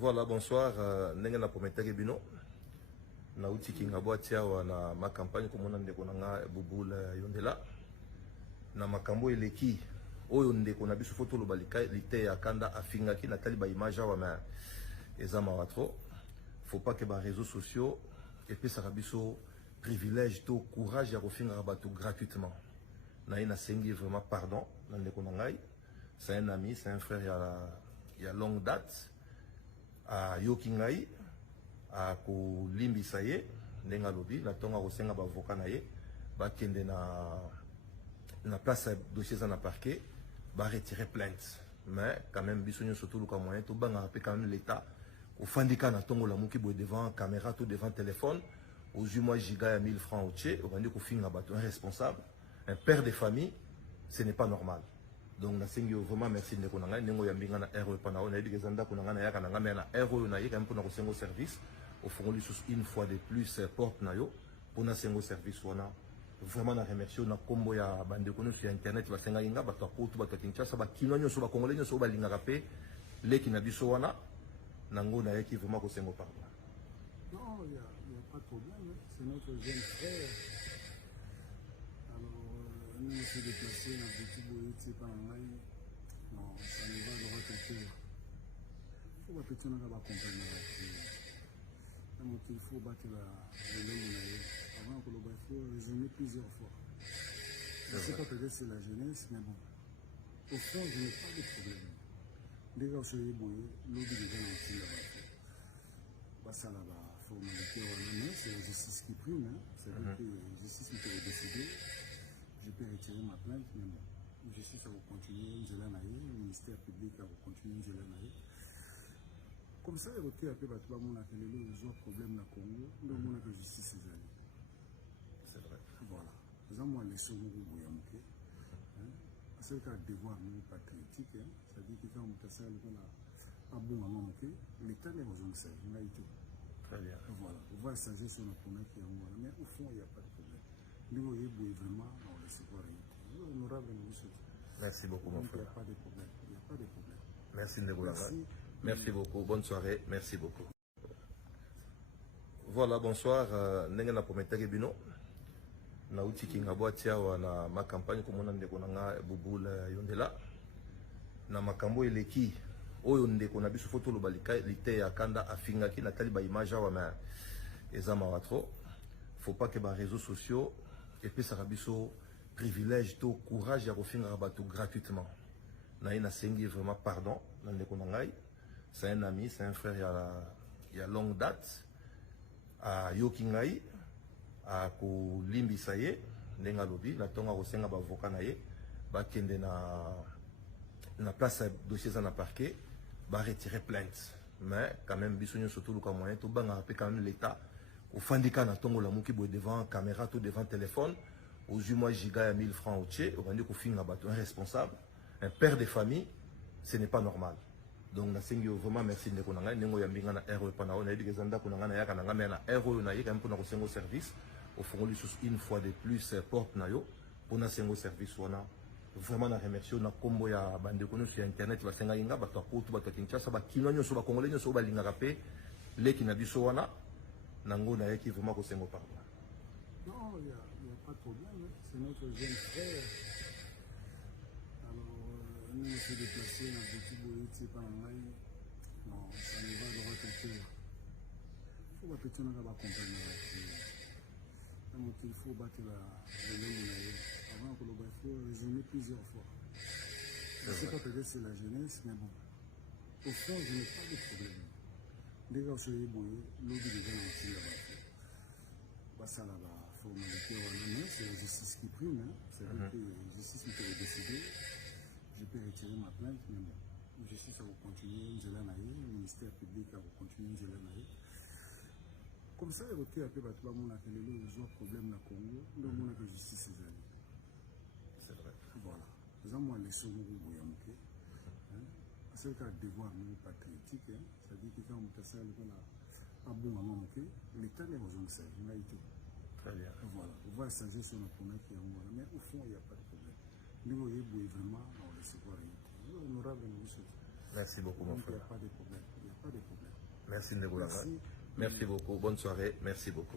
Voilà, bonsoir. Ndenge na prometaki bino. Na uti kinga boatia na ma campagne comme on ndeko nanga Bubula Yondela. Na makambo eleki oyo ndeko na biso foto lobalika lite ya kanda afingaki na tali ba image wa ma ezama watro. Faut pas que ba réseaux sociaux et puis ça biso privilège to courage ya kofinga bato gratuitement. Na ina sengi vraiment pardon na ndeko nangai. C'est un ami, c'est un frère il y a longue date. A yokingai a ko limbisa ye ndenga lobi na tonga ko senga ba avocat na ye ba kende na place dossier za na parquet ba retirer plainte mais quand même bisonyo surtout le moyen to banga pe quand même l'état au fandika na tongo la muki boy devant caméra tout devant téléphone aux mois giga ya 1000 francs au tché au bandi ko finga bato un responsable un père de famille ce n'est pas normal. Donc na sengi vraiment merci ndeko nanga nengo ya mbinga na RO pana ona yedi kezanda kuna ngana yaka nanga na RO na yeka mpona ko sengo service au fond une fois de plus porte na yo pona sengo service wana vraiment na remercier na kombo ya bandeko no sur internet ba senga inga bato akotu bato Kinshasa ba kinonyo so ba congolais so ba linga rapé leki na biso wana nango na yeki vraiment ko sengo pardon. Non, il y a pas de problème, c'est notre jeune frère. Nous on s'est déplacé dans le petit bout c'est pas en ligne. Non, ça ne va droit au cœur. Il faut que tu n'aies pas compris. Donc il faut battre la ligne. Avant que il faut résumer plusieurs fois. Je ne sais pas peut-être c'est la jeunesse, mais bon. Au fond, je n'ai pas de problème. Dès que je suis bouillé, l'eau de gens entiers là-bas. Ça là-bas, formalité, c'est la justice qui prime. C'est-à-dire que la justice qui est décidée. Je peux retirer ma plainte, mais bon, la justice va continuer, le ministère public va continuer, comme ça, il y a un peu de problème dans le Congo, donc on a la justice. C'est vrai. Voilà. Nous avons les sommets de c'est un devoir patriotique, c'est-à-dire que quand on a ça, on a bon moment, l'État n'est pas besoin de ça. Très bien. Voilà. On va s'agir sur notre problème qui est mais au fond, il n'y a pas de problème. Nous, vraiment, honorable. Merci beaucoup, mon frère. Il n'y a pas de problème. Il n'y a pas de problème. Merci, Ndegolanga. Merci beaucoup. Bonne soirée. Merci beaucoup. Voilà, bonsoir. Ndenge na prometaki bino. Na uti kinga boatia na ma campagne comme on ndeko nanga Bubula Yondela. Na makambo eleki oyo ndeko na biso foto lobalika lite ya kanda afingaki na tali ba image wa ma ezama watro. Faut pas que les réseaux sociaux et puis ça biso privilège to courage ya kofinga bato gratuitement. Na ina sengi vraiment pardon na ndeko nangai. C'est un ami, c'est un frère il y a longue date. A yokingai a ko limbisa ye ndenga lobi na tonga ko senga ba avocat na ye ba kende na place dossier za na parquet ba retirer plainte mais quand même bisonyo surtout le moyen to banga pe quand même l'état au fandika na tongo la muki boy devant caméra tout devant téléphone aux mois giga ya 1000 francs au tché au bandi ko finga bato un responsable un père de famille ce n'est pas normal. Donc na sengi vraiment merci ndeko nanga nengo ya mbinga na RO pana ona yedi kezanda kuna ngana yaka nanga na RO na yeka mpona ko sengo service au fond une fois de plus porte na yo pona sengo service wana vraiment na remercier na kombo ya bandeko no sur internet ba senga inga bato akotu bato Kinshasa ba kinonyo so ba congolais so ba linga rapé leki na biso wana nango na yeki vraiment ko sengo pardon. Non, il n'y a pas de problème, c'est notre jeune frère. Nous on s'est déplacé dans le petit bout c'est pas en ligne. Non, ça ne va droit au cœur. Il faut que tu n'aies pas compris. Donc il faut battre la ligne. Avant que il faut résumer plusieurs fois. Je ne sais pas peut-être c'est la jeunesse, mais bon. Au fond, je n'ai pas de problème. Dès que je suis bouillé, l'eau de gens entiers là-bas. Ça là-bas, formalité, c'est la justice qui prime. C'est-à-dire que la justice qui est décidée. Je peux retirer ma plainte, mais bon, la justice va continuer, le ministère public va continuer, comme ça, il y a un peu de problème dans le Congo, donc on a la justice. C'est vrai. Voilà. Nous avons les sommets de c'est un devoir patriotique, c'est-à-dire que quand on a ça, on a bon moment, l'État n'est pas besoin de ça. Très bien. Voilà. On va s'agir sur notre problème qui est mais au fond, il n'y a pas de problème. Nous, vraiment, on honorable. Merci beaucoup, mon Donc, il n'y frère. a pas de problème. Il n'y a pas de problème. Merci, Ndeko Nanga. Merci. Merci beaucoup. Bonne soirée. Merci beaucoup.